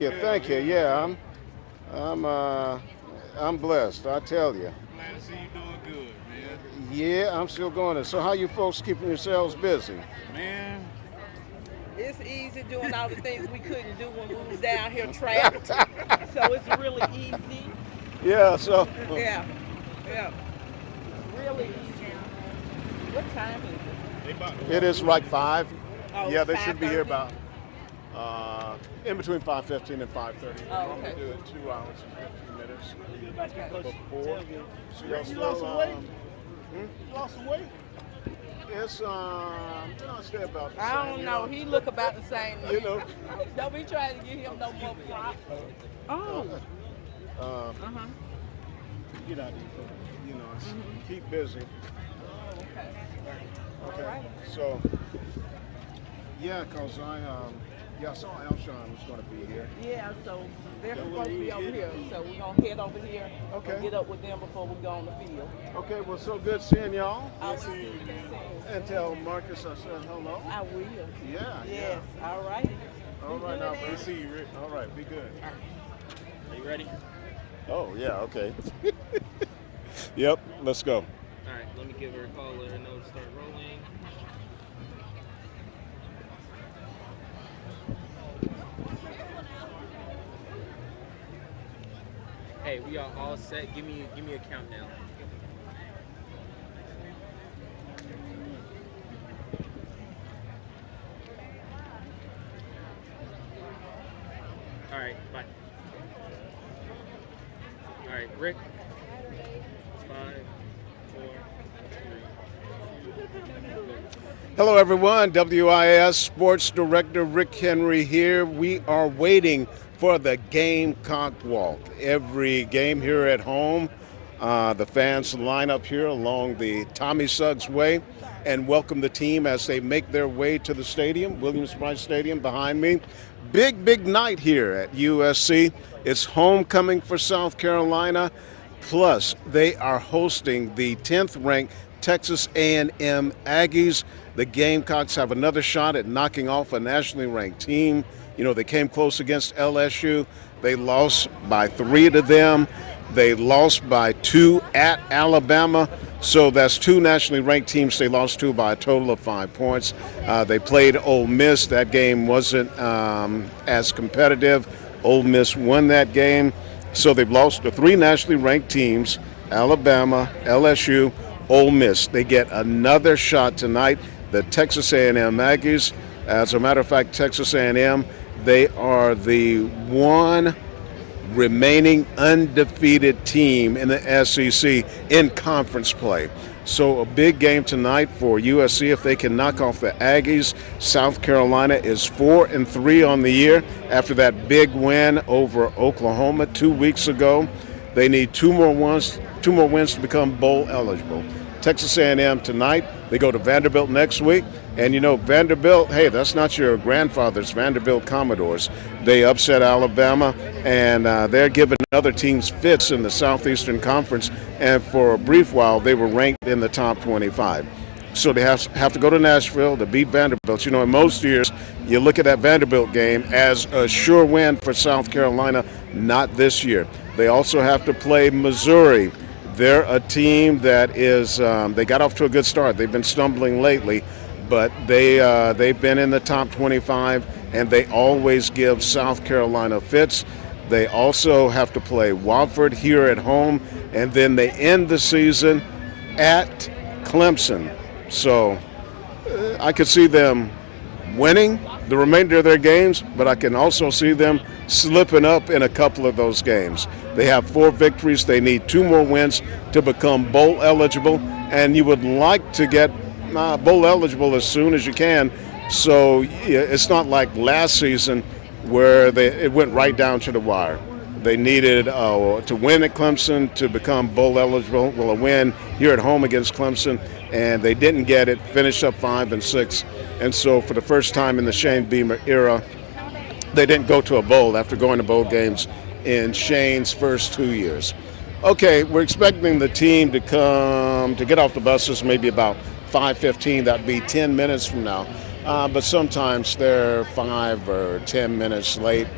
Yeah, thank you. Yeah, I'm, uh, I'm blessed. I tell you. Glad to see you doing good, Yeah, I'm still going. So, how you folks keeping yourselves busy? man. It's easy doing all the things we couldn't do when we was down here trapped. So it's really easy. Yeah. So, Yeah, yeah, really easy. What time is it? They about to it walk is through like here. 5. Oh, Yeah, it's they should be here 5:30. about in between 5:15 and 5:30. We Oh, normally okay. do it 2 hours and 15 minutes Okay. before. So y'all You lost some weight? hmm? You lost some weight? It's stay about the I same. don't know. He look about the same to You me. know. Don't be trying to give him no more props. Oh. Uh, Uh-huh. get out of here. Keep busy. Oh, okay. Okay. All right. So, yeah, cause I saw Alshon was going to be here. Yeah, so they're supposed to be over here. So we're gonna head over here Okay. and get up with them before we go on the field. Okay, well, so good seeing y'all. I'll see you, man. And tell Marcus I said hello. I will. Yeah, Yes. All right. yeah. All right, now, Good to Bruce. see you, Rick. All right, be good. Are you ready? Oh, yeah, okay. Yep, let's go. All right, let me give her a call, let her know to start rolling. Hey, we are all set. Give me a count now. All right, bye. All right, Rick. 5, 4, 3. Hello, everyone. WIS Sports Director Rick Henry here. We are waiting for the Gamecock Walk. Every game here at home, the fans line up here along the Tommy Suggs Way and welcome the team as they make their way to the stadium, Williams-Brice Stadium behind me. Big night here at USC. It's homecoming for South Carolina. Plus, they are hosting the 10th ranked Texas A&M Aggies. The Gamecocks have another shot at knocking off a nationally ranked team. You know, they came close against LSU. They lost by 3 to them. They lost by 2 at Alabama. So that's 2 nationally ranked teams they lost to by a total of 5 points. They played Ole Miss. That game wasn't as competitive. Ole Miss won that game. So they've lost to 3 nationally ranked teams, Alabama, LSU, Ole Miss. They get another shot tonight, the Texas A&M Aggies. As a matter of fact, Texas A&M, they are the one remaining undefeated team in the SEC in conference play. So a big game tonight for USC if they can knock off the Aggies. South Carolina is 4-3 on the year after that big win over Oklahoma 2 weeks ago. They need two more wins to become bowl eligible. Texas A&M tonight. They go to Vanderbilt next week. And you know, Vanderbilt, hey, that's not your grandfather's Vanderbilt Commodores. They upset Alabama, and they're giving other teams fits in the Southeastern Conference. And for a brief while, they were ranked in the top 25. So they have to go to Nashville to beat Vanderbilt. You know, in most years, you look at that Vanderbilt game as a sure win for South Carolina. Not this year. They also have to play Missouri. They're a team that is, they got off to a good start. They've been stumbling lately, but they've been in the top 25, and they always give South Carolina fits. They also have to play Wofford here at home, and then they end the season at Clemson. So I could see them winning the remainder of their games, but I can also see them slipping up in a couple of those games. They have 4 victories. They need 2 more wins to become bowl eligible, and you would like to get bowl eligible as soon as you can. So it's not like last season where it went right down to the wire. They needed to win at Clemson to become bowl eligible. Well, a win here at home against Clemson, and they didn't get it. Finished up 5-6, and so for the first time in the Shane Beamer era, they didn't go to a bowl after going to bowl games in Shane's first 2 years. Okay, we're expecting the team to get off the buses maybe about 5:15. That'd be 10 minutes from now. But sometimes they're 5 or 10 minutes late.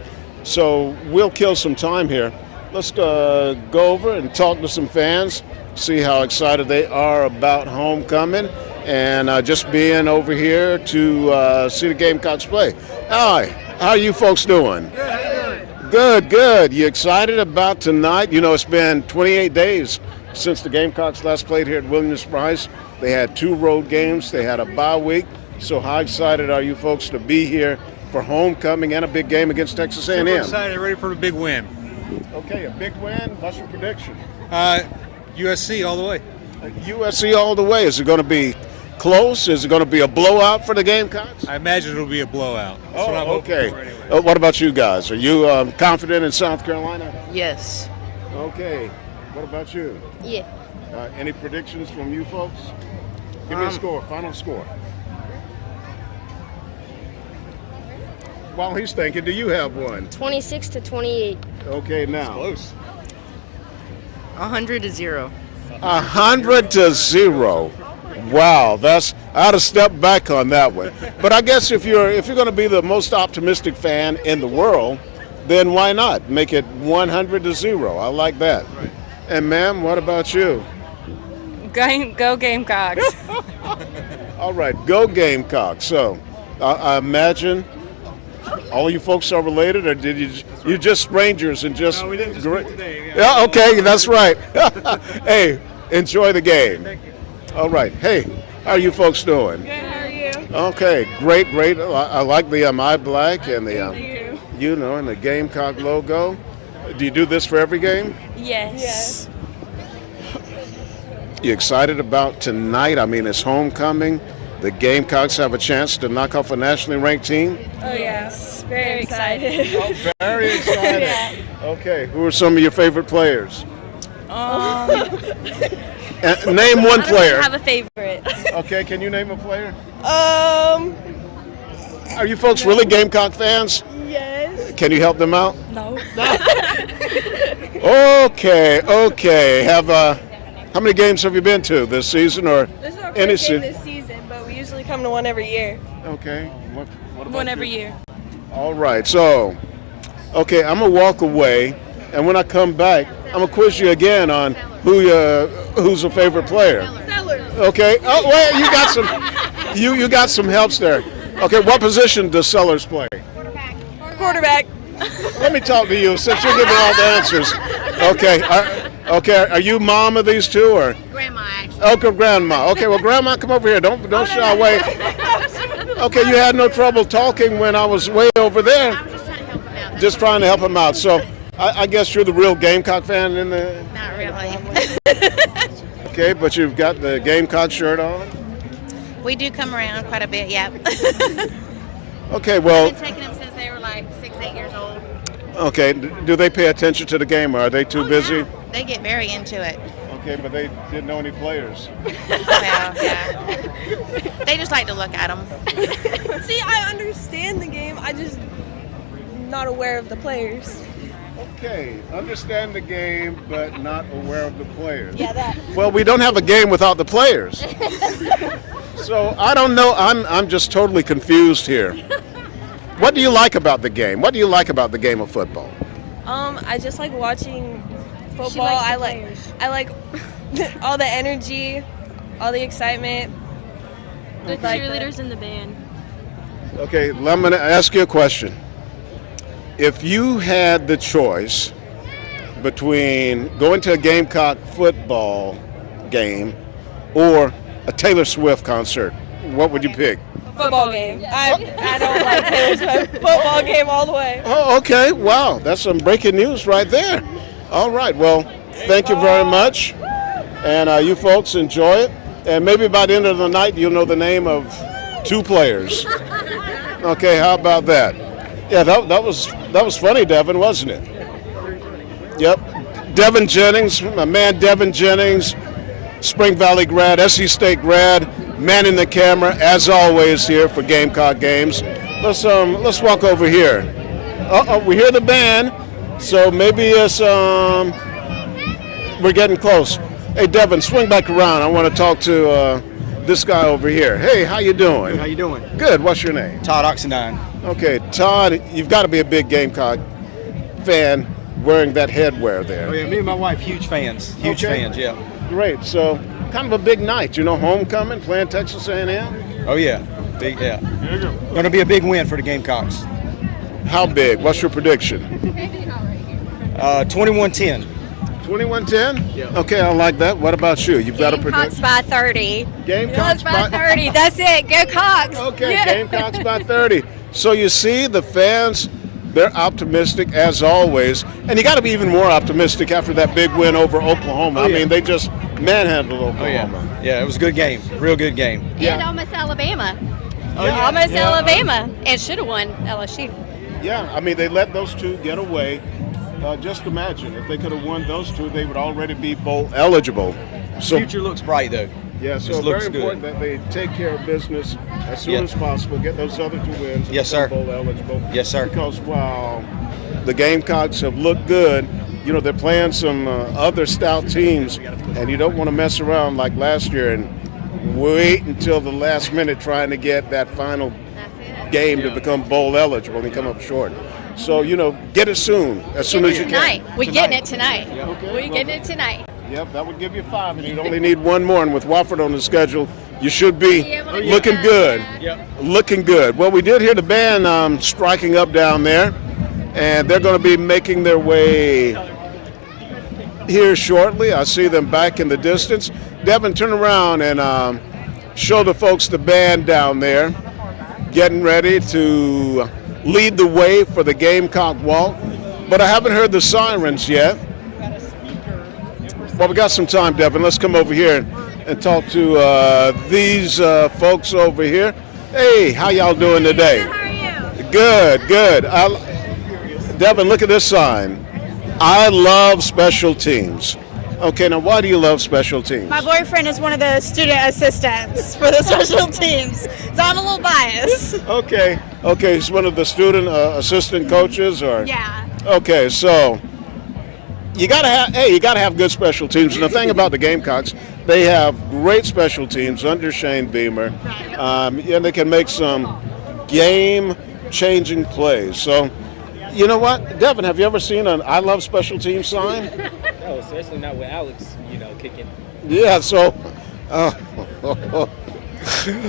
So we'll kill some time here. Let's go over and talk to some fans, see how excited they are about homecoming, and just being over here to see the Gamecocks play. Hi, how are you folks doing? Good, how you doing? Good, good. You excited about tonight? You know, it's been 28 days since the Gamecocks last played here at Williams-Brice. They had 2 road games. They had a bye week. So how excited are you folks to be here for homecoming and a big game against Texas A&M? Super excited, ready for a big win. Okay, a big win. What's your prediction? USC all the way. USC all the way. Is it going to be close? Is it going to be a blowout for the Gamecocks? I imagine it'll be a blowout. That's what I'm hoping okay. for anyway. What about you guys? Are you confident in South Carolina? Yes. Okay. What about you? Yeah. Any predictions from you folks? Give me a score, final score. While he's thinking, do you have one? 26-28. Okay, now. Close. 100-0. 100-0. Wow, that's I'd have stepped back on that one. But I guess if you're going to be the most optimistic fan in the world, then why not make it 100-0? I like that. Right. And ma'am, what about you? Go Gamecocks. All right, go Gamecocks. So, I imagine all you folks are related, or did you just strangers and just? No, we didn't just meet today. Yeah, okay, that's right. Hey, enjoy the game. Thank you. All right. Hey, how are you folks doing? Good, how are you? Okay, great. I like the eye black and the and the Gamecock logo. Do you do this for every game? Yes. You excited about tonight? I mean, it's homecoming. The Gamecocks have a chance to knock off a nationally ranked team. Oh, yes. Very excited. Oh, very excited. Okay, who are some of your favorite players? Name one player. I have a favorite. Okay, can you name a player? Are you folks really Gamecock fans? Yes. Can you help them out? No. Okay. How many games have you been to this season, or This is our any first game season? this season, but we usually come to one every year. Okay. What about One you? every year. All right. So, okay, I'm gonna walk away, and when I come back, I'm gonna quiz you again on who's a favorite player. Okay. Oh wait, you got some. You got some helps there. Okay. What position does Sellers play? Quarterback. Let me talk to you since you're giving all the answers. Okay. Are you mom of these two, or? Grandma, actually. Okay, grandma. Okay, well, grandma, come over here. Don't shy away. Okay, you had no trouble talking when I was way over there. I was just trying to help him out. Just trying to help him out. So, I guess you're the real Gamecock fan in the. Not really. Okay, but you've got the Gamecock shirt on. We do come around quite a bit, yeah. Okay, well, I've been taking them since they were like 6, 8 years old. okay. Do they pay attention to the game, or are they too busy? Yeah. They get very into it. Okay, but they didn't know any players. Well, yeah. They just like to look at them. See, I understand the game. I just not aware of the players. Okay, understand the game, but not aware of the players. Yeah, that. Well, we don't have a game without the players. So I don't know. I'm just totally confused here. What do you like about the game? What do you like about the game of football? I just like watching football. I like all the energy, all the excitement. The Like cheerleaders in the band. Okay, I'm going to ask you a question. If you had the choice between going to a Gamecock football game or a Taylor Swift concert, what would you pick? Football game. I don't like Taylor Swift. Football game all the way. Oh, okay. Wow, that's some breaking news right there. All right. Well, thank you very much, and you folks enjoy it. And maybe by the end of the night, you'll know the name of 2 players. Okay. How about that? Yeah, that was funny, Devin, wasn't it? Yep. Devin Jennings, my man, Devin Jennings, Spring Valley grad, SC State grad, manning the camera as always here for Gamecock games. Let's walk over here. We hear the band, so maybe it's we're getting close. Hey, Devin, swing back around. I want to talk to this guy over here. Hey, how you doing? How you doing? Good. What's your name? Todd Oxendine. Okay, Todd, you've got to be a big Gamecock fan wearing that headwear there? Oh yeah, me and my wife, huge fans. Huge Okay. fans, yeah. Great. So kind of a big night, homecoming, playing Texas A&M. Oh yeah, big, yeah. Going to be a big win for the Gamecocks. How big? What's your prediction? 21-10. 21-10? Yeah. Okay, I like that. What about you? You've got a Gamecocks prediction? by 30. Gamecocks by 30. That's it. Go Cox. Okay, Yeah. Gamecocks by 30. So you see, the fans, they're optimistic as always. And you got to be even more optimistic after that big win over Oklahoma. Oh, yeah. I mean, they just manhandled Oh yeah. Oklahoma. Yeah, it was a good game. Real good game. And almost Alabama. yeah. Almost Yeah. Alabama. And should have won LSU. Yeah, I mean, they let those two get away. Just imagine, if they could have won those two, they would already be bowl eligible. So, Future looks bright though. yeah, so Just very looks good. important that they take care of business as soon Yeah. as possible, get those other two wins, and Yes, become sir. bowl eligible. Yes, sir. Because while the Gamecocks have looked good, they're playing some other stout teams, and you don't want to mess around like last year and wait until the last minute trying to get that final game to become bowl eligible and come up short. So, get it soon, as soon as you Tonight. can. We're getting it tonight. Okay, We're getting it tonight. Yep, that would give you 5, and you'd only need one more. And with Wofford on the schedule, you should be able to looking get good. Yep. Looking good. Well, we did hear the band striking up down there, and they're going to be making their way here shortly. I see them back in the distance. Devin, turn around and show the folks the band down there, getting ready to lead the way for the Gamecock walk. But I haven't heard the sirens yet. Well, we got some time, Devin. Let's come over here and talk to these folks over here. Hey, how y'all doing today? How are you? Good, good. Devin, look at this sign. I love special teams. Okay, now why do you love special teams? My boyfriend is one of the student assistants for the special teams, so I'm a little biased. Okay, he's one of the student assistant coaches, or Yeah. okay, so you gotta have good special teams. And the thing about the Gamecocks, they have great special teams under Shane Beamer, and they can make some game-changing plays. So, you know what, Devin? Have you ever seen an "I love special teams" sign? No, especially not with Alex, kicking. Yeah. So,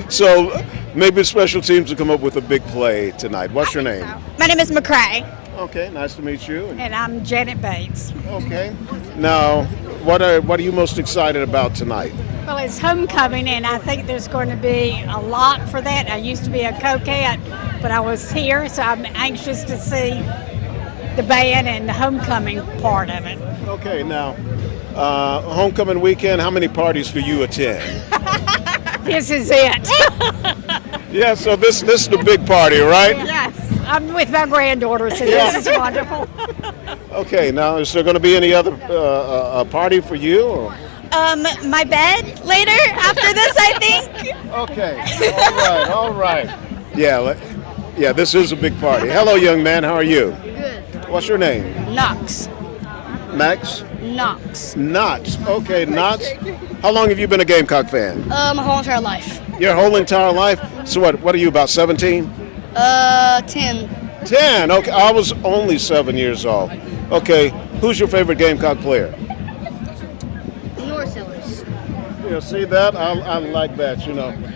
so maybe special teams will come up with a big play tonight. What's your name? My name is McCrae, Okay, nice to meet you. and I'm Janet Bates. Okay. Now, what are you most excited about tonight? Well, it's homecoming, and I think there's going to be a lot for that. I used to be a coquette, but I was here, so I'm anxious to see the band and the homecoming part of it. Okay, now, homecoming weekend, how many parties do you attend? This is it. Yeah, so this is the big party, right? Yes, I'm with my granddaughter, so Yeah. this is wonderful. Okay, now is there going to be any other party for you? Or? My bed later after this, I think. Okay, all right. Yeah, this is a big party. Hello, young man, how are you? Good. What's your name? Knox. Max? Knox. Knots. Okay, Knots. How long have you been a Gamecock fan? My whole entire life. Your whole entire life? So what are you, about 17? 10. 10. Okay, I was only 7 years old. Okay, who's your favorite Gamecock player? Northillers. Yeah, see that? I like that,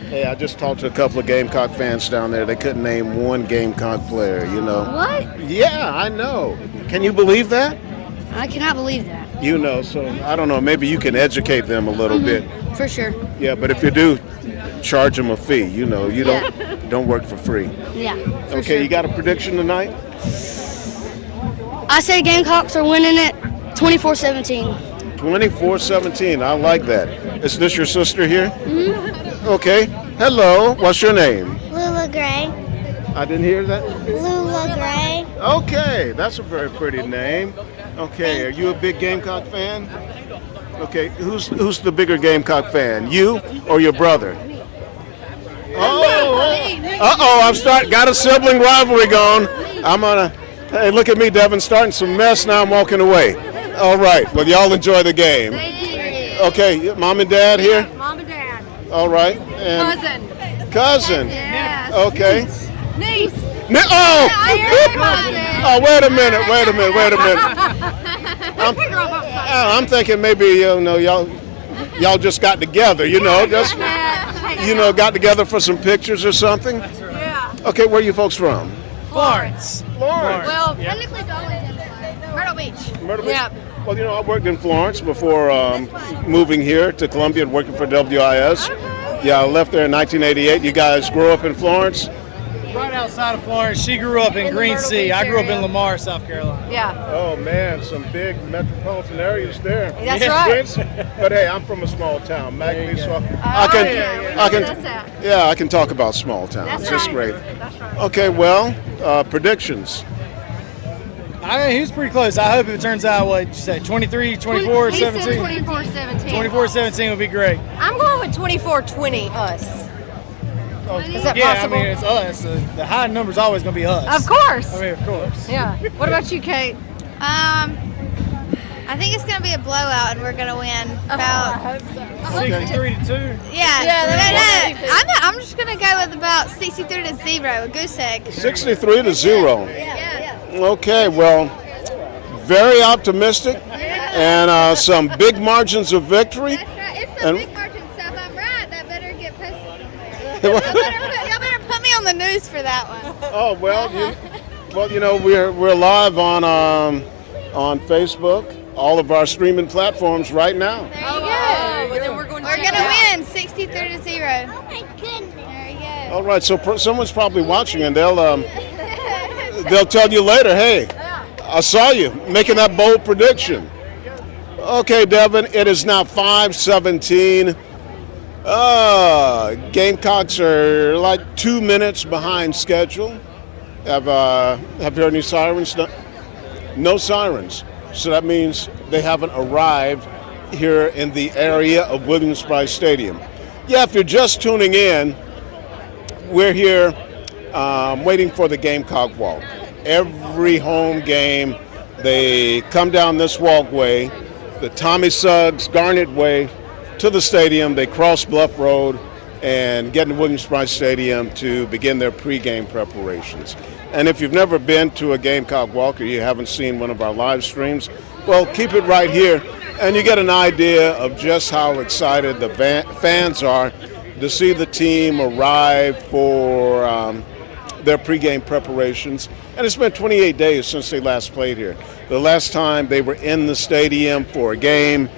Hey, I just talked to a couple of Gamecock fans down there. They couldn't name one Gamecock player, What? Yeah, I know. Can you believe that? I cannot believe that. So I don't know, maybe you can educate them a little bit. For sure. Yeah, but if you do, charge them a fee. You don't work for free. Yeah. Okay, you got a prediction tonight? I say Gamecocks are winning it 24-17. 24-17. I like that. Is this your sister here? Mm-hmm. Okay. Hello. What's your name? Lula Gray. I didn't hear that. Lula Gray. Okay, that's a very pretty name. Okay, are you a big Gamecock fan? Okay, who's the bigger Gamecock fan, you or your brother? I've got a sibling rivalry going. Hey, look at me, Devin, starting some mess. Now I'm walking away. All right, well, y'all enjoy the game. Okay, mom and dad here? Mom and Dad. All right. And Cousin. cousin. Yes. Okay. Niece. Oh! Oh, wait a minute. I'm thinking maybe y'all just got together, got together for some pictures or something. Yeah. Okay, where are you folks from? Florence. Well, Yep. technically Darlington, Myrtle Beach. Myrtle Beach? Yep. Well, I worked in Florence before moving here to Columbia and working for WIS. Yeah, I left there in 1988. You guys grew up in Florence? Right outside of Florence. She grew up in Green Sea. I grew up in Lamar, South Carolina. Yeah. Oh man, some big metropolitan areas there. That's right. But hey, I'm from a small town, Magby, so I can talk about small towns. That's It's right. great. That's right. Okay, well, predictions. He was pretty close. I hope it turns out, what you say, 23, 24, He said 17? 24-17. 24-17 would be great. I'm going with 24-20 us. Is that Yeah, possible? I mean, it's us. The high number's always going to be us. Of course. I mean, of course. Yeah. What about you, Kate? I think it's going to be a blowout, and we're going to win about. 63-2. Yeah. I'm just going to go with about 63-0, a goose egg. 63-0. Yeah. Okay, well, very optimistic and some big margins of victory. That's right. It's And- a big margin, so if I'm right, that better get posted somewhere. Y'all better put me on the news for that one. Oh well, we're live on Facebook, all of our streaming platforms right now. There you go. Well, then we're going to We're check going to it out. win 63-0. Oh, my goodness. There you go. All right, so someone's probably watching, and they'll tell you later, hey, I saw you making that bold prediction. Okay, Devin, it is now 5:17. Gamecocks are like 2 minutes behind schedule. Have you heard any sirens? No sirens. So that means they haven't arrived here in the area of Williams-Brice Stadium. Yeah, if you're just tuning in, we're here waiting for the Gamecock walk. Every home game, they come down this walkway, the Tommy Suggs Garnet Way, to the stadium. They cross Bluff Road and get into Williams-Brice Stadium to begin their pregame preparations. And if you've never been to a Gamecock walk or you haven't seen one of our live streams, well, keep it right here, and you get an idea of just how excited the fans are to see the team arrive for their pregame preparations. And it's been 28 days since they last played here. The last time they were in the stadium for a game,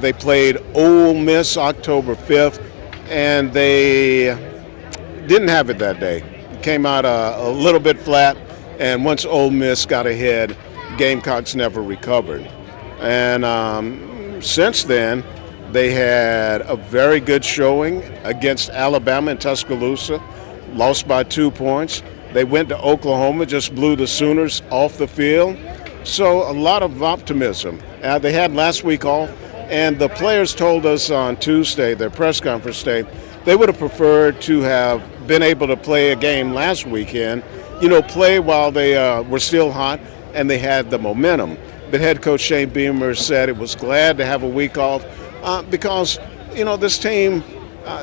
they played Ole Miss October 5th, and they didn't have it that day. It came out a little bit flat, and once Ole Miss got ahead, Gamecocks never recovered. And since then, they had a very good showing against Alabama in Tuscaloosa, lost by 2 points. They went to Oklahoma, just blew the Sooners off the field. So a lot of optimism. They had last week off, and the players told us on Tuesday, their press conference day, they would have preferred to have been able to play a game last weekend, play while they were still hot and they had the momentum. But head coach Shane Beamer said it was glad to have a week off because, this team,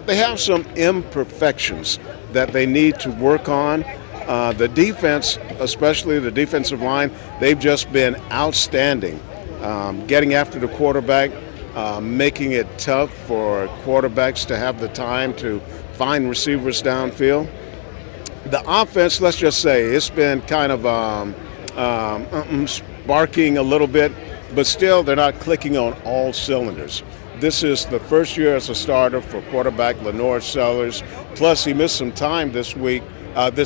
they have some imperfections that they need to work on. The defense, especially the defensive line, they've just been outstanding. Getting after the quarterback, making it tough for quarterbacks to have the time to find receivers downfield. The offense, let's just say, it's been kind of sparking a little bit, but still they're not clicking on all cylinders. This is the first year as a starter for quarterback Lenore Sellers. Plus, he missed some time this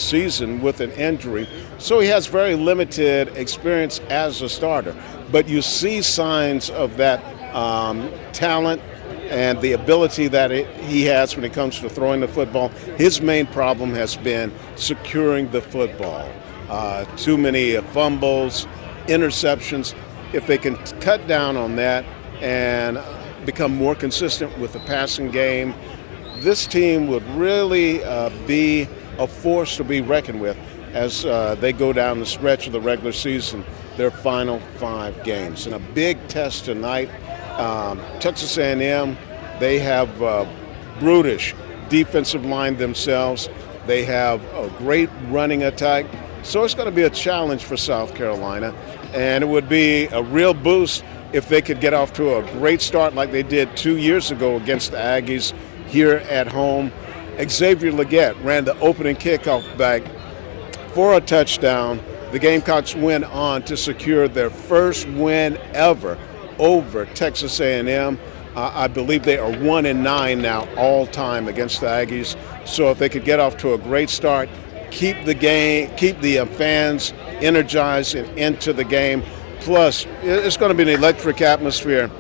season with an injury, so he has very limited experience as a starter. But you see signs of that talent and the ability that he has when it comes to throwing the football. His main problem has been securing the football. Too many fumbles, interceptions. If they can cut down on that and become more consistent with the passing game, this team would really be a force to be reckoned with as they go down the stretch of the regular season, their final 5 games. And a big test tonight, Texas A&M, they have brutish defensive line themselves. They have a great running attack. So it's going to be a challenge for South Carolina. And it would be a real boost if they could get off to a great start like they did 2 years ago against the Aggies here at home. Xavier Legette ran the opening kickoff back for a touchdown. The Gamecocks went on to secure their first win ever over Texas A&M. I believe they are 1-9 now all time against the Aggies. So if they could get off to a great start, keep the fans energized and into the game. Plus, it's going to be an electric atmosphere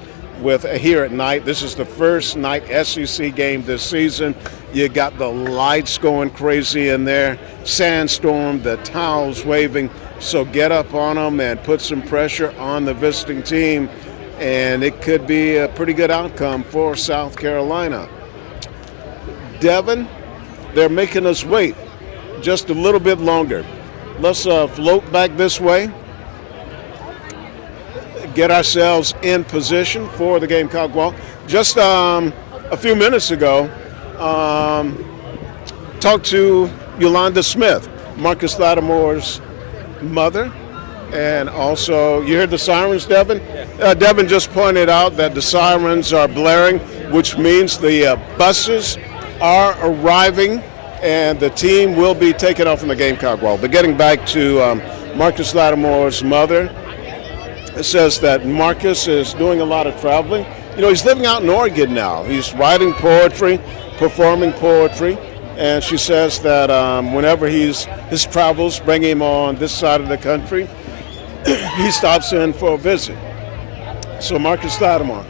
with here at night. This is the first night SEC game this season. You got the lights going crazy in there, sandstorm, the towels waving. So get up on them and put some pressure on the visiting team, and it could be a pretty good outcome for South Carolina. Devin, they're making us wait just a little bit longer. Let's float back this way, get ourselves in position for the Gamecock walk. Just a few minutes ago, talked to Yolanda Smith, Marcus Lattimore's mother, and also, you heard the sirens, Devin? Devin just pointed out that the sirens are blaring, which means the buses are arriving, and the team will be taking off from the Gamecock wall. But getting back to Marcus Lattimore's mother, it says that Marcus is doing a lot of traveling. You know, he's living out in Oregon now. He's writing poetry, performing poetry, and she says that whenever his travels bring him on this side of the country, he stops in for a visit. So Marcus Lattimore,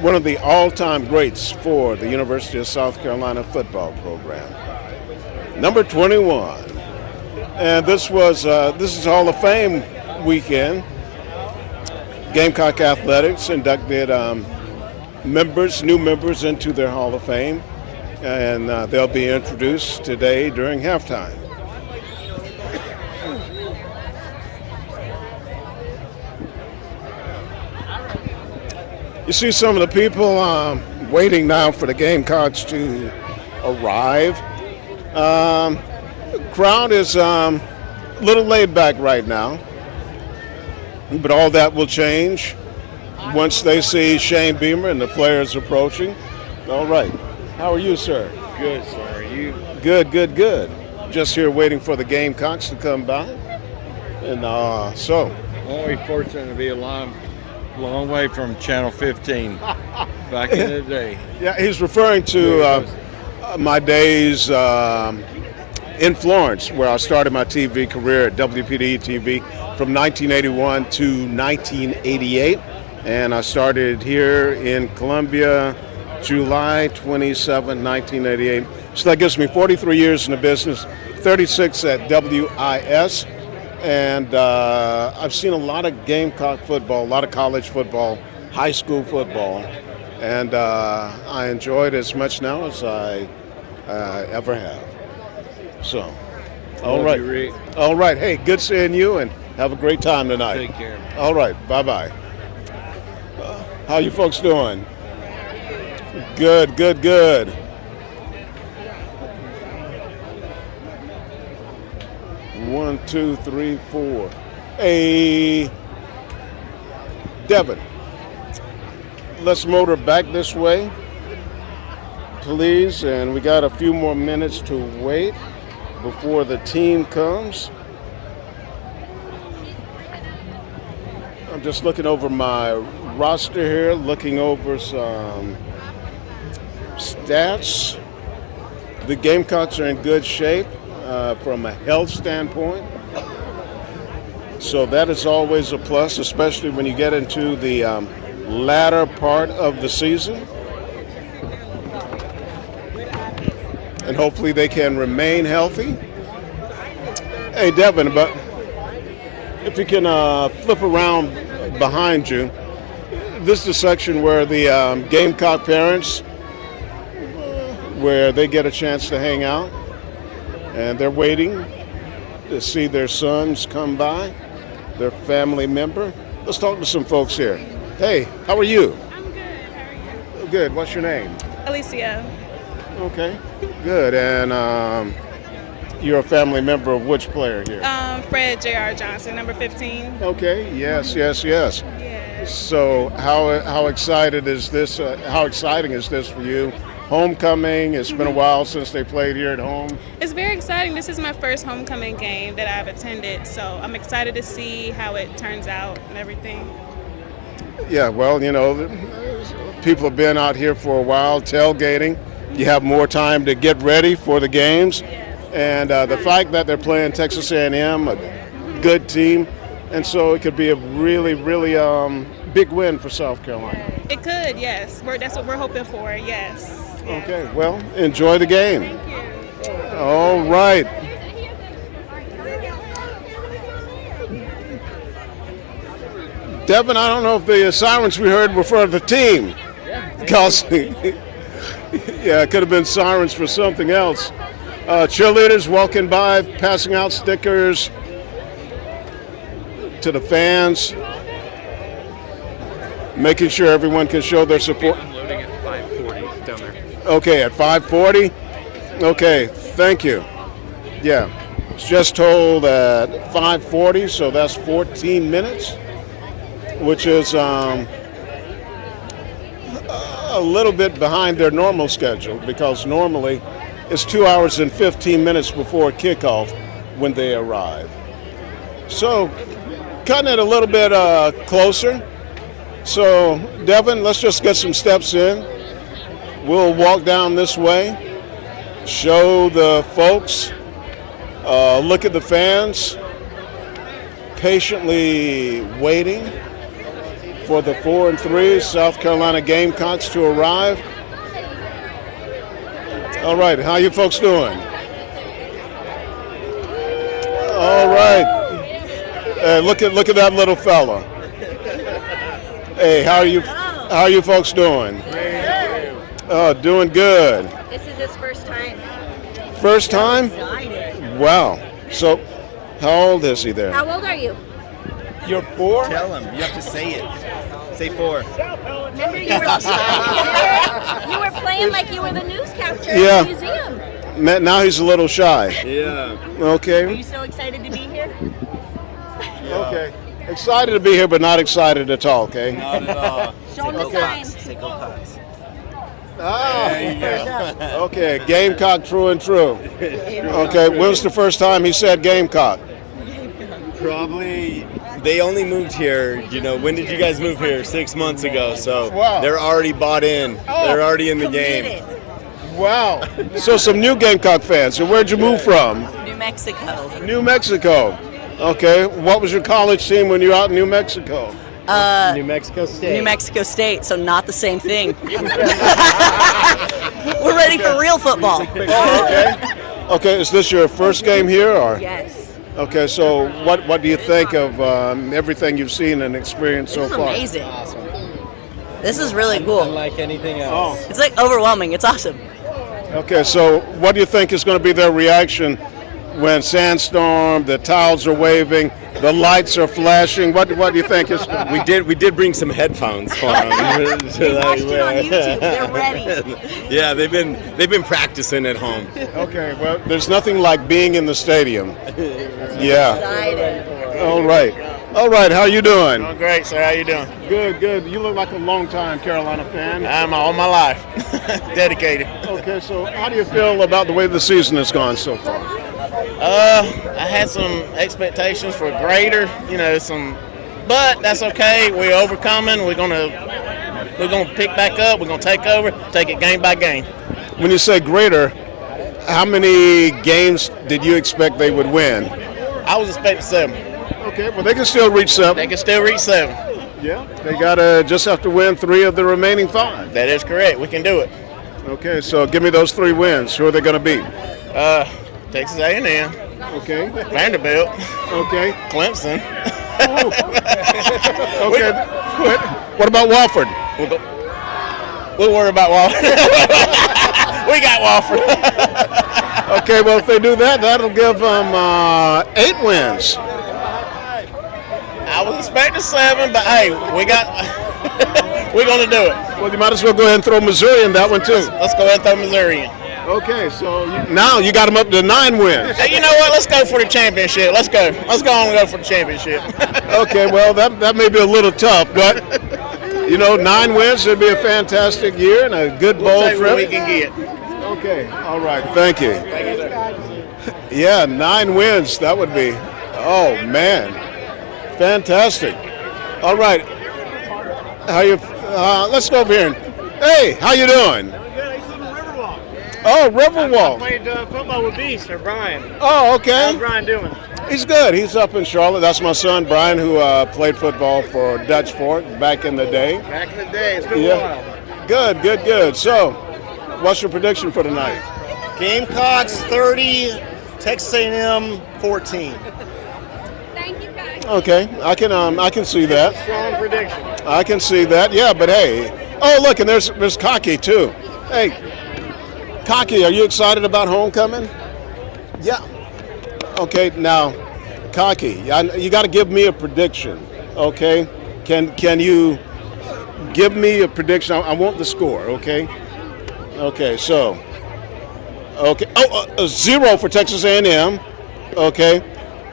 one of the all-time greats for the University of South Carolina football program. Number 21. And this is Hall of Fame weekend. Gamecock Athletics inducted new members into their Hall of Fame, and they'll be introduced today during halftime. You see some of the people waiting now for the Gamecocks to arrive. Crowd is a little laid back right now, but all that will change once they see Shane Beamer and the players approaching. All right. How are you, sir? Good, sir. Are you? Good. Just here waiting for the Gamecocks to come by. And Only fortunate to be a long way from Channel 15 back in the day. Yeah, he's referring to my days in Florence, where I started my TV career at WPDE TV from 1981 to 1988. And I started here in Columbia July 27, 1988. So that gives me 43 years in the business, 36 at WIS. And I've seen a lot of Gamecock football, a lot of college football, high school football. And I enjoy it as much now as I ever have. So, all right. Rick. All right. Hey, good seeing you, and have a great time tonight. Take care. All right. Bye-bye. How you folks doing? Good. 1, 2, 3, 4. Hey, Devin, let's motor back this way, please. And we got a few more minutes to wait before the team comes. I'm just looking over my roster here, looking over some stats. The Gamecocks are in good shape from a health standpoint. So that is always a plus, especially when you get into the latter part of the season. And hopefully they can remain healthy. Hey, Devin, but if you can flip around behind you, this is the section where the Gamecock parents, where they get a chance to hang out, and they're waiting to see their sons come by, their family member. Let's talk to some folks here. Hey, how are you? I'm good. How are you? Good. What's your name? Alicia. Okay, good. And you're a family member of which player here? Fred J.R. Johnson, number 15. Okay. Yes. So how excited is this? How exciting is this for you? Homecoming. It's been a while since they played here at home. It's very exciting. This is my first homecoming game that I've attended, so I'm excited to see how it turns out and everything. Yeah, well, people have been out here for a while tailgating. You have more time to get ready for the games. And the fact that they're playing Texas A&M, a good team, and so it could be a really, really big win for South Carolina. It could, yes. That's what we're hoping for, yes. Okay, well, enjoy the game. Thank you. All right. Devin, I don't know if the sirens we heard were for the team. Because, yeah, it could have been sirens for something else. Cheerleaders walking by, passing out stickers to the fans, making sure everyone can show their support. Loading at 5:40 down there. Okay, at 5:40? Okay, thank you. Yeah, it's just told at 5:40, so that's 14 minutes, which is a little bit behind their normal schedule because normally it's 2 hours and 15 minutes before kickoff when they arrive. So, cutting it a little bit closer. So, Devin, let's just get some steps in. We'll walk down this way, show the folks, look at the fans, patiently waiting for the 4-3 South Carolina Gamecocks to arrive. All right, how you folks doing? All right. Hey, look at that little fella. Hey, how are you folks doing? Oh, doing good. This is his first time. First time? Wow. So, how old is he there? How old are you? You're 4? Tell him. You have to say it. Say 4. Remember you were playing like you were the newscaster Yeah. at the museum. Now he's a little shy. Yeah. Okay. Are you so excited to be here? Okay. Excited to be here, but not excited to talk, eh? Not at all. Show him the sign. Say go Cox. Ah. There you go. Okay, Gamecock true and true. Okay, when was the first time he said Gamecock? Probably. They only moved here, when did you guys move here? 6 months ago. So Wow. they're already bought in. They're already in the game. Wow. So some new Gamecock fans. So where'd you move from? New Mexico. New Mexico. Okay. What was your college team when you were out in New Mexico? New Mexico State. New Mexico State, so not the same thing. We're ready for real football. Oh, okay. Okay, is this your first game here? Or? Yes. Okay, so what do you think of everything you've seen and experienced so This is far? amazing. This is really cool. Unlike anything else. Oh. It's like overwhelming. It's awesome. Okay, so what do you think is going to be their reaction when sandstorm, the towels are waving, the lights are flashing? What do you think is? We did bring some headphones for them. They watched it on YouTube. They're ready. Yeah, they've been practicing at home. Okay, well, there's nothing like being in the stadium. Yeah. Excited. All right. All right, how you doing? Doing great, sir. How you doing? Good. You look like a long-time Carolina fan. I'm all my life. Dedicated. Okay, so how do you feel about the way the season has gone so far? I had some expectations for greater, but that's okay. We're overcoming. We're gonna pick back up. We're gonna take over, take it game by game. When you say greater, how many games did you expect they would win? I was expecting 7. Okay, well they can still reach 7. They can still reach 7. Yeah, they gotta just have to win 3 of the remaining 5. That is correct. We can do it. Okay, so give me those 3 wins. Who are they gonna beat? Texas A&M, Okay. Vanderbilt, Okay. Clemson. Okay. What about Wofford? We'll worry about Wofford. We got Wofford. Okay, well if they do that, that'll give them 8 wins. I was expecting 7, but hey, we're gonna do it. Well, you might as well go ahead and throw Missouri in that one too. Let's go ahead and throw Missouri in. Okay, so now you got them up to 9 wins. Hey, you know what? Let's go for the championship. Let's go. Let's go on and go for the championship. Okay, well, that may be a little tough, but, 9 wins would be a fantastic year and a good bowl Take trip. what we can get. Okay, all right, thank you. Thank you, sir. Yeah, 9 wins, that would be, oh, man, fantastic. All right, let's go over here. Hey, how you doing? Oh, Riverwalk. I played football with Beast, or Brian. Oh, okay. How's Brian doing? He's good. He's up in Charlotte. That's my son, Brian, who played football for Dutch Fork back in the day. Back in the day, it's been a while. Good. So, what's your prediction for tonight? Gamecocks 30, Texas A&M 14. Okay, I can see that. Strong prediction. I can see that. Yeah, but hey, oh look, and there's Cocky too. Hey, Cocky, are you excited about homecoming? Yeah. Okay, now, Cocky, you got to give me a prediction. Okay, can you give me a prediction? I want the score. Okay. Okay, so. Okay. 0 for Texas A&M. Okay.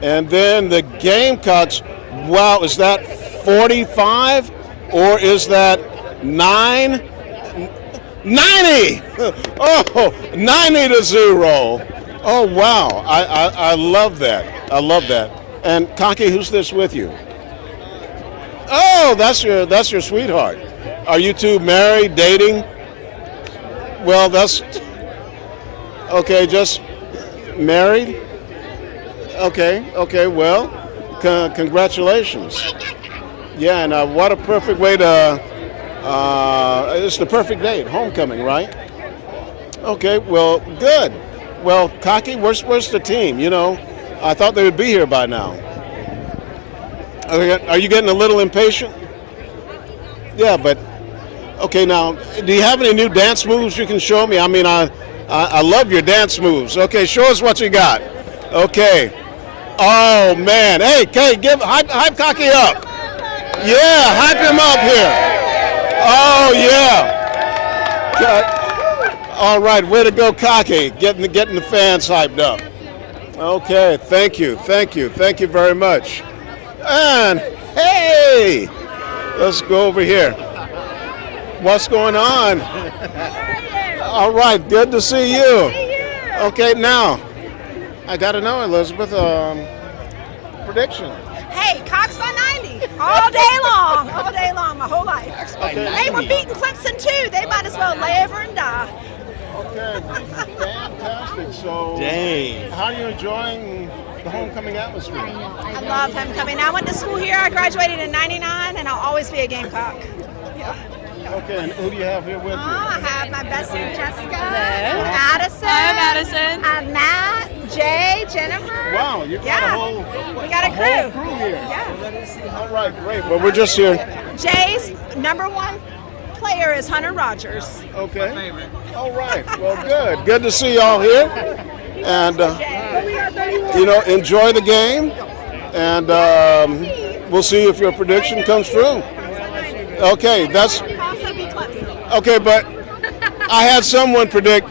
And then the Gamecocks, wow, is that 45 or is that 9? 90! Oh, 90-0. Oh, wow. I love that. I love that. And Cocky, who's this with you? Oh, that's your sweetheart. Are you two married, dating? Well, that's okay, just married? Okay, well, congratulations. Yeah, and what a perfect way to, it's the perfect date, homecoming, right? Okay, well, good. Well, Cocky, where's the team? I thought they would be here by now. Are you getting a little impatient? Yeah, but, okay, now, do you have any new dance moves you can show me? I mean, I love your dance moves. Okay, show us what you got. Okay. Oh, man. Hey, hype Cocky up. Yeah, hype him up here. Oh, yeah. All right, way to go, Cocky, getting the fans hyped up. Okay, thank you very much. And, hey, let's go over here. What's going on? All right, good to see you. Okay, now, I got to know, Elizabeth, prediction. Hey, Cox by 90 all day long, my whole life. Hey, we're beating Clemson too. They might as well live and die. Okay, fantastic. So, dang. How are you enjoying the homecoming atmosphere? I love homecoming. I went to school here. I graduated in '99, and I'll always be a Gamecock. Yeah. Okay, and who do you have here with you? I have my best friend Jessica. Hello. Addison. I'm Addison. I have Matt, Jay, Jennifer. Wow, you got a whole crew. Here. Yeah. All right, great. Well, we're just here. Jay's #1 player is Hunter Rogers. Okay. All right. Well, good. Good to see y'all here. And, enjoy the game. And we'll see if your prediction comes true. Okay, okay, but I had someone predict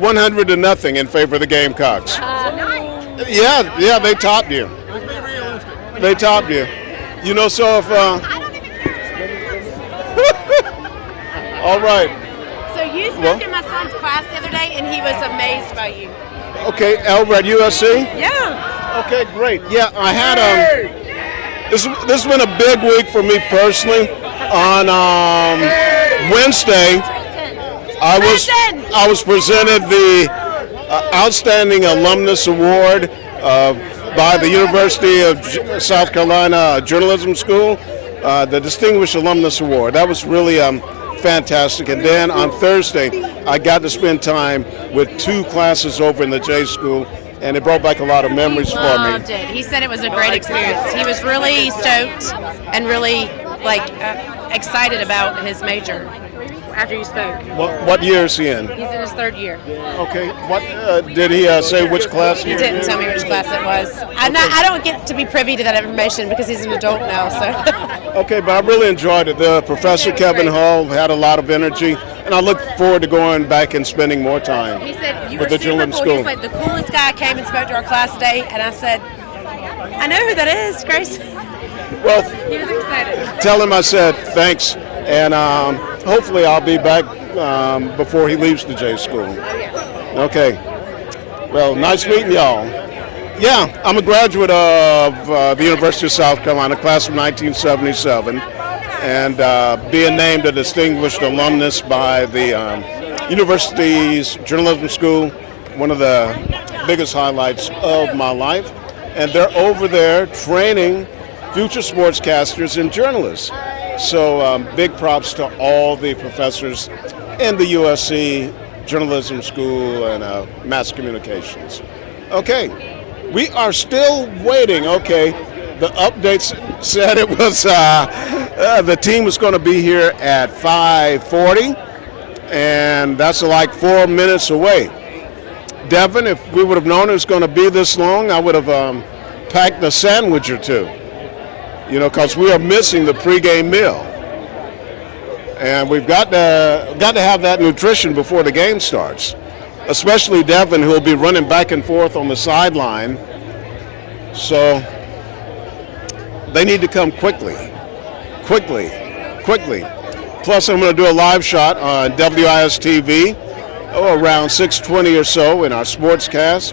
100-0 in favor of the Gamecocks. Yeah, they topped you. They topped you. So if all right. So you spoke in my son's class the other day, and he was amazed by you. Okay, over at USC? Yeah. Okay, great. Yeah, I had this has been a big week for me personally. On Wednesday, I was presented the Outstanding Alumnus Award by the University of South Carolina Journalism School, the Distinguished Alumnus Award. That was really fantastic. And then on Thursday, I got to spend time with 2 classes over in the J School, and it brought back a lot of memories for me. Loved it. He said it was a great experience. He was really stoked and really excited about his major after you spoke. What year is he in? He's in his 3rd year. Okay. What did he say? Which class? He didn't tell me which class it was. I don't get to be privy to that information because he's an adult now. So. Okay, but I really enjoyed it. The Professor Kevin Hall had a lot of energy, and I look forward to going back and spending more time He said, you with were the super Gentleman cool. He School. was like, the coolest guy came and spoke to our class today. And I said, I know who that is, Grace. Well, He was excited. tell him I said thanks, and hopefully I'll be back before he leaves the J School. Okay. Well, nice meeting y'all. Yeah, I'm a graduate of the University of South Carolina, class of 1977, and being named a distinguished alumnus by the university's journalism school, one of the biggest highlights of my life. And they're over there training future sportscasters and journalists. So big props to all the professors in the USC Journalism School and Mass Communications. Okay, we are still waiting. Okay, the updates said it was the team was going to be here at 5:40, and that's like 4 minutes away. Devin, if we would have known it was going to be this long, I would have packed a sandwich or two, because we are missing the pregame meal. And we've got to have that nutrition before the game starts, especially Devin, who will be running back and forth on the sideline. So they need to come quickly. Plus, I'm going to do a live shot on WIS TV around 6:20 or so in our sportscast.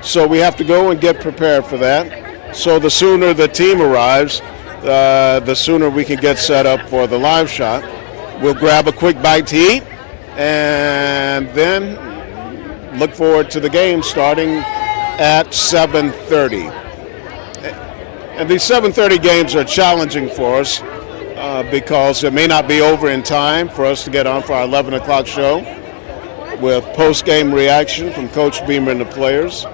So we have to go and get prepared for that. So the sooner the team arrives, the sooner we can get set up for the live shot. We'll grab a quick bite to eat and then look forward to the game starting at 7:30. And these 7:30 games are challenging for us because it may not be over in time for us to get on for our 11 o'clock show with post-game reaction from Coach Beamer and the players.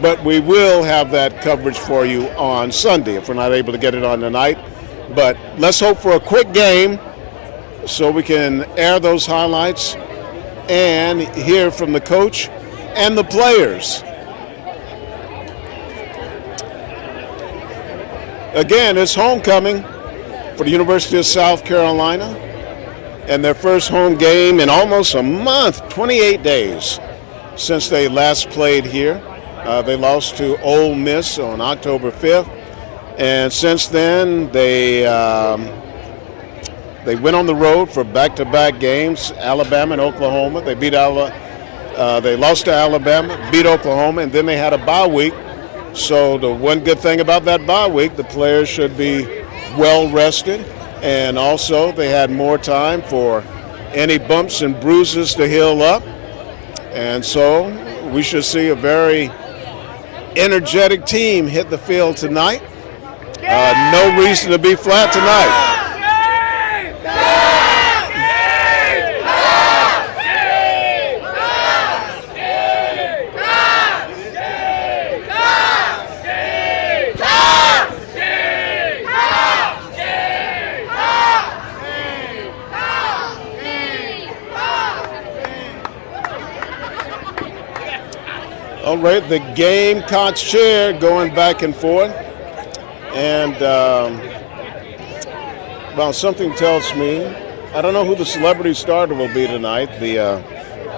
But we will have that coverage for you on Sunday if we're not able to get it on tonight. But let's hope for a quick game so we can air those highlights and hear from the coach and the players. Again, it's homecoming for the University of South Carolina and their first home game in almost a month, 28 days since they last played here. They lost to Ole Miss on October 5th, and since then they went on the road for back-to-back games, Alabama and Oklahoma. They lost to Alabama, beat Oklahoma, and then they had a bye week. So the one good thing about that bye week, the players should be well rested, and also they had more time for any bumps and bruises to heal up. And so we should see a very energetic team hit the field tonight. No reason to be flat tonight. All right, the Gamecocks cheer going back and forth. And, well, something tells me, I don't know who the celebrity starter will be tonight. The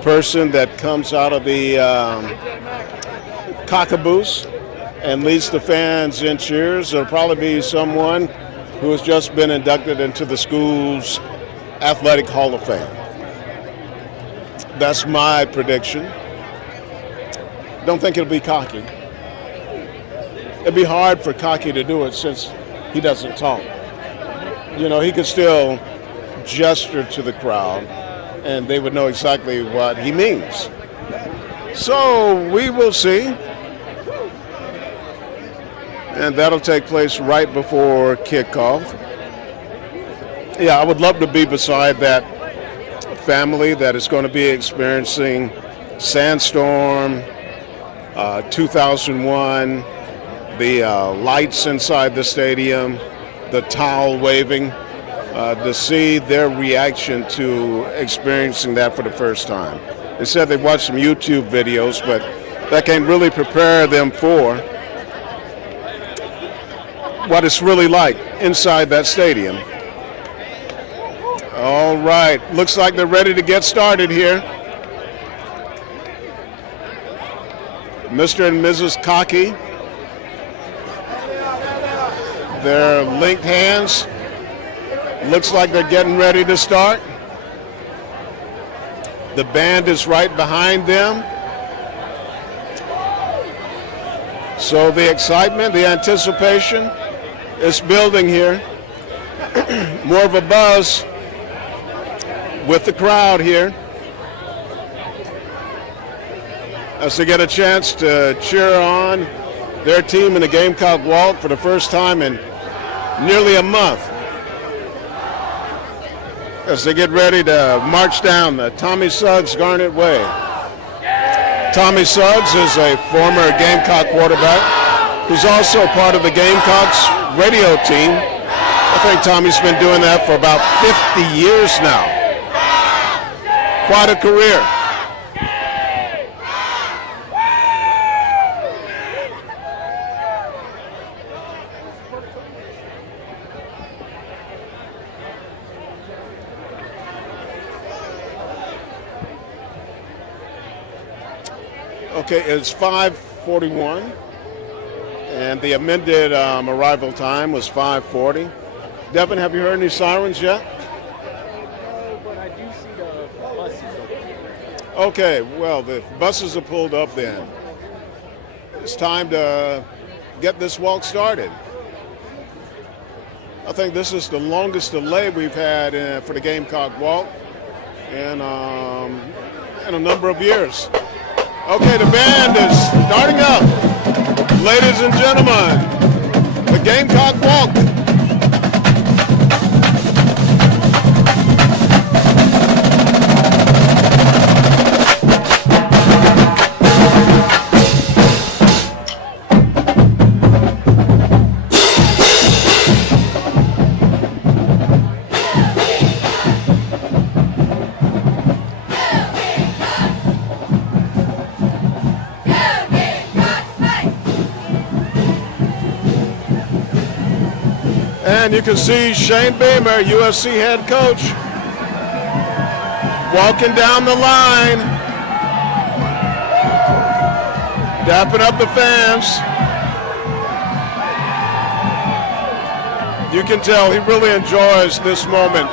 person that comes out of the cockaboose and leads the fans in cheers. It'll probably be someone who has just been inducted into the school's Athletic Hall of Fame. That's my prediction. Don't think it'll be Cocky. It'd be hard for Cocky to do it since he doesn't talk. He could still gesture to the crowd and they would know exactly what he means. So we will see. And that'll take place right before kickoff. Yeah, I would love to be beside that family that is going to be experiencing sandstorm, 2001, the lights inside the stadium, the towel waving, to see their reaction to experiencing that for the first time. They said they watched some YouTube videos, but that can really prepare them for what it's really like inside that stadium. All right, looks like they're ready to get started here. Mr. and Mrs. Cocky. They're linked hands. Looks like they're getting ready to start. The band is right behind them. So the excitement, the anticipation is building here. More of a buzz with the crowd here as they get a chance to cheer on their team in the Gamecock Walk for the first time in nearly a month, as they get ready to march down the Tommy Suggs Garnet Way. Tommy Suggs is a former Gamecock quarterback who's also part of the Gamecocks radio team. I think Tommy's been doing that for about 50 years now. Quite a career. Okay, it's 5:41, and the amended arrival time was 5:40. Devin, have you heard any sirens yet? No, but I do see the buses over. Okay, well, the buses are pulled up then. It's time to get this walk started. I think this is the longest delay we've had for the Gamecock Walk in a number of years. Okay, the band is starting up. Ladies and gentlemen, the Gamecock Walk. And you can see Shane Beamer, USC head coach, walking down the line, dapping up the fans. You can tell he really enjoys this moment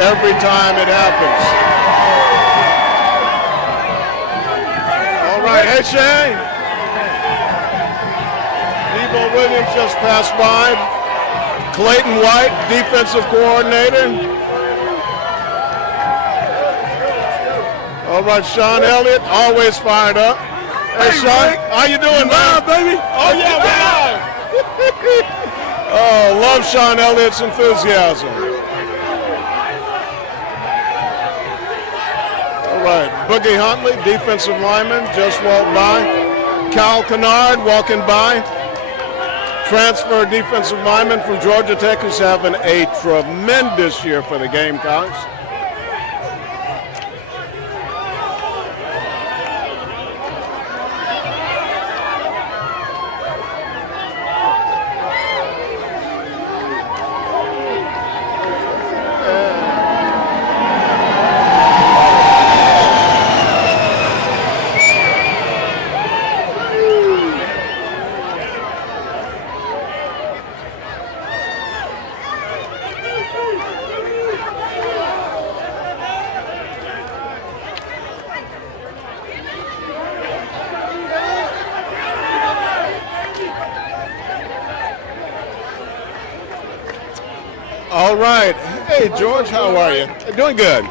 every time it happens. All right, hey Shane. Debo Williams just passed by. Clayton White, defensive coordinator. All right, Sean Elliott, always fired up. Hey, Sean, how you doing, man? Baby. Oh, yeah, man. Oh, love Sean Elliott's enthusiasm. All right, Boogie Huntley, defensive lineman, just walked by. Cal Kennard walking by. Transfer defensive lineman from Georgia Tech, who's having a tremendous year for the Gamecocks. All right. Hey, George, how are you? Doing good.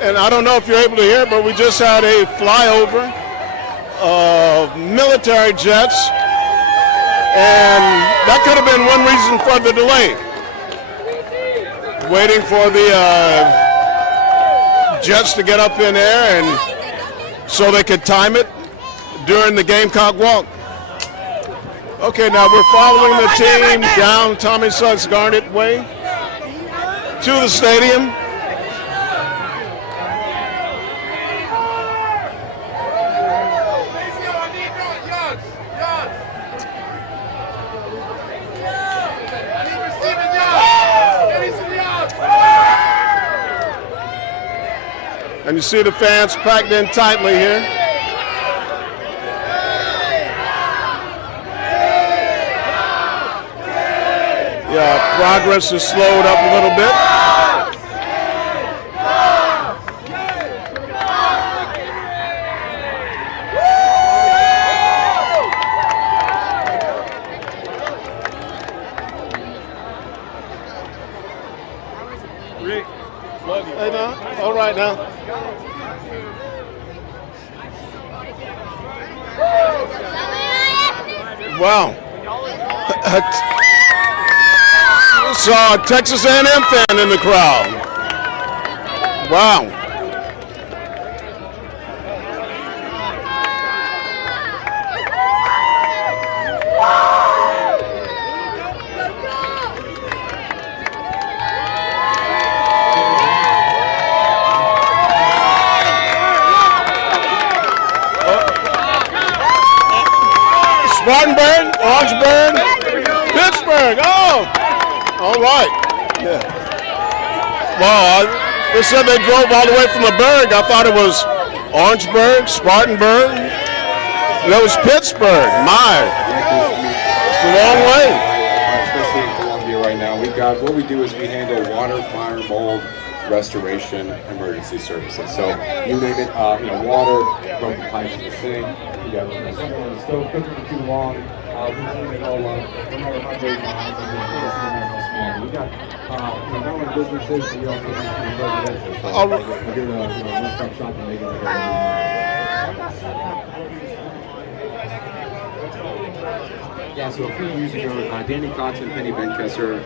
And I don't know if you're able to hear, but we just had a flyover of military jets, and that could have been one reason for the delay. Waiting for the jets to get up in air and so they could time it during the Gamecock Walk. Okay, now we're following the team down Tommy Suggs Garnet Way to the stadium. And you see the fans packed in tightly here. Yeah, progress has slowed up a little bit. Rick, love you. Hey, now, all right now. Wow. Saw a Texas A&M fan in the crowd. Wow. Spartanburg, Orangeburg, Pittsburgh. Oh, all right. Yeah. Wow, they said they drove all the way from the Berg. I thought it was Orangeburg, Spartanburg. That was Pittsburgh. My, it's a long way. Especially in Columbia right now. What we do is we handle water, fire, mold, restoration, emergency services. So you name it, water, broken pipes in the sink, you got someone on the stove cooking for too long, we clean it all up, no matter how big the house is, no matter how small. We got, not only businesses, but we also have residential. So we're here to, one-stop shop and make it like Yeah, so a few years ago, Danny Cox and Penny Benkesser